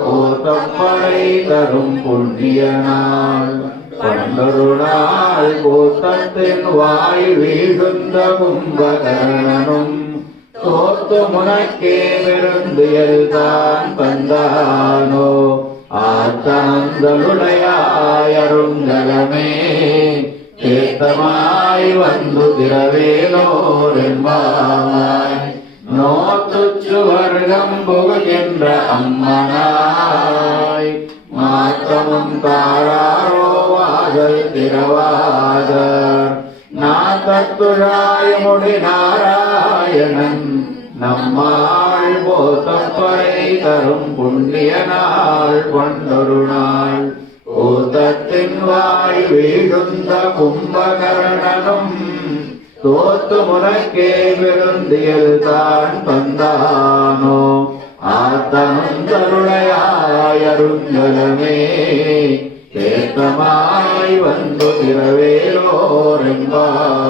கூத்தப்படை தரும் புண்ணிய நாள் பண்டொரு நாள் கூத்தத்தின் வாய் வீழ்ந்த கும்பகர்ணனும் தோத்து முனக்கே பெருந்தியல் தான் தந்தானோ ஆத்தனந்தலுடையாயருங்கலமே ஏத்தமாய் வந்து திரவேலோரெம்பாய் நோத்துச்சுவர்க்கம் புகுகின்ற அம்மனாய் மாற்றமும் தாராரோ வாசல் திரவாதர் நாத்தத்துழாய் முடி நாராயணன் நம்மாள் போத்தப்படை தரும் புண்ணிய நாள் பண்டொரு நாள் கூத்தத்தின் வாய் வீழுந்த கும்பகர்ணனும் தோத்து முனக்கே பெருந்தியல் தான் தந்தானோ ஆத்தனந்தருளையாயருங்கலமே ஏத்தமாய் வந்து திரவேலோரெம்பாவாய்.